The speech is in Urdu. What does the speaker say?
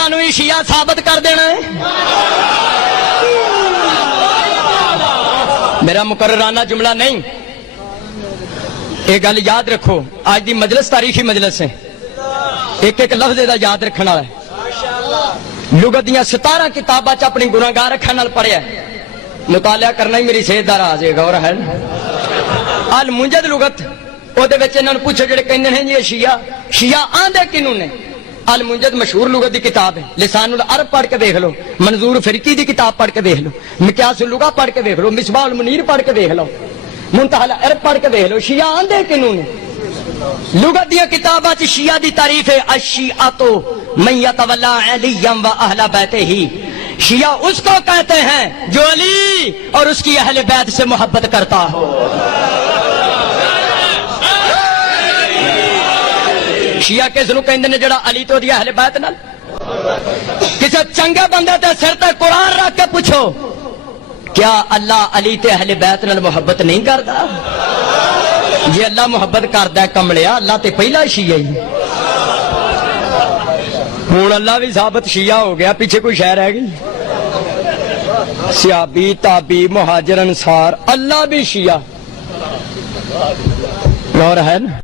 مسلمانوں نو ہی شیعہ ثابت کر دینا ہے؟ میرا مقررانہ جملہ نہیں، ایک گل یاد رکھو، آج دی مجلس تاریخی مجلس ہے، ایک ایک لفظ دا یاد رکھنا ہے۔ لغت دیاں 17 کتاباں چ اپنی گناہگار اکھاں نال پڑھیا، مطالعہ کرنا ہی میری صحت دا راز ہے، غور ہے نا۔ المنجد لغت او دے وچ انہاں نوں پوچھو جڑے کہندے ہیں جی شیعہ، شیعہ آندے کینوں نے؟ المنجد مشہور لغت دی کتاب ہے، لسان العرب پڑھ کے دیکھ لو، منظور فرقی دی کتاب پڑھ کے دیکھ لو، مقیاس اللغہ پڑھ کے دیکھ لو، مصباح المنیر پڑھ کے دیکھ لو، منتہی العرب پڑھ کے دیکھ لو، شیعہ آندے کینوں نے؟ لغت دیا کتاباں چ شیعہ دی تعریف ہے، الشیعۃ من یتولی علیا و اہل بیتہ، شیعہ اس کو کہتے ہیں جو علی اور اس کی اہل بیت سے محبت کرتا ہو۔ شیعہ کس نو کہندے نے جڑا علی تو دی اہل بیت نال؟ کسی چنگے بندے تے سر تے قرآن رکھ کے پوچھو، کیا اللہ علی تے اہل بیت نال محبت نہیں کردا؟ جی اللہ محبت کردا ہے کملیا، اللہ تے پہلا شیعہ ہی، ہوں اللہ بھی ثابت شیعہ ہو گیا، پیچھے کوئی شے رہ گئی؟ صحابی تابی مہاجر انصار اللہ بھی شیعہ، غور ہے نا۔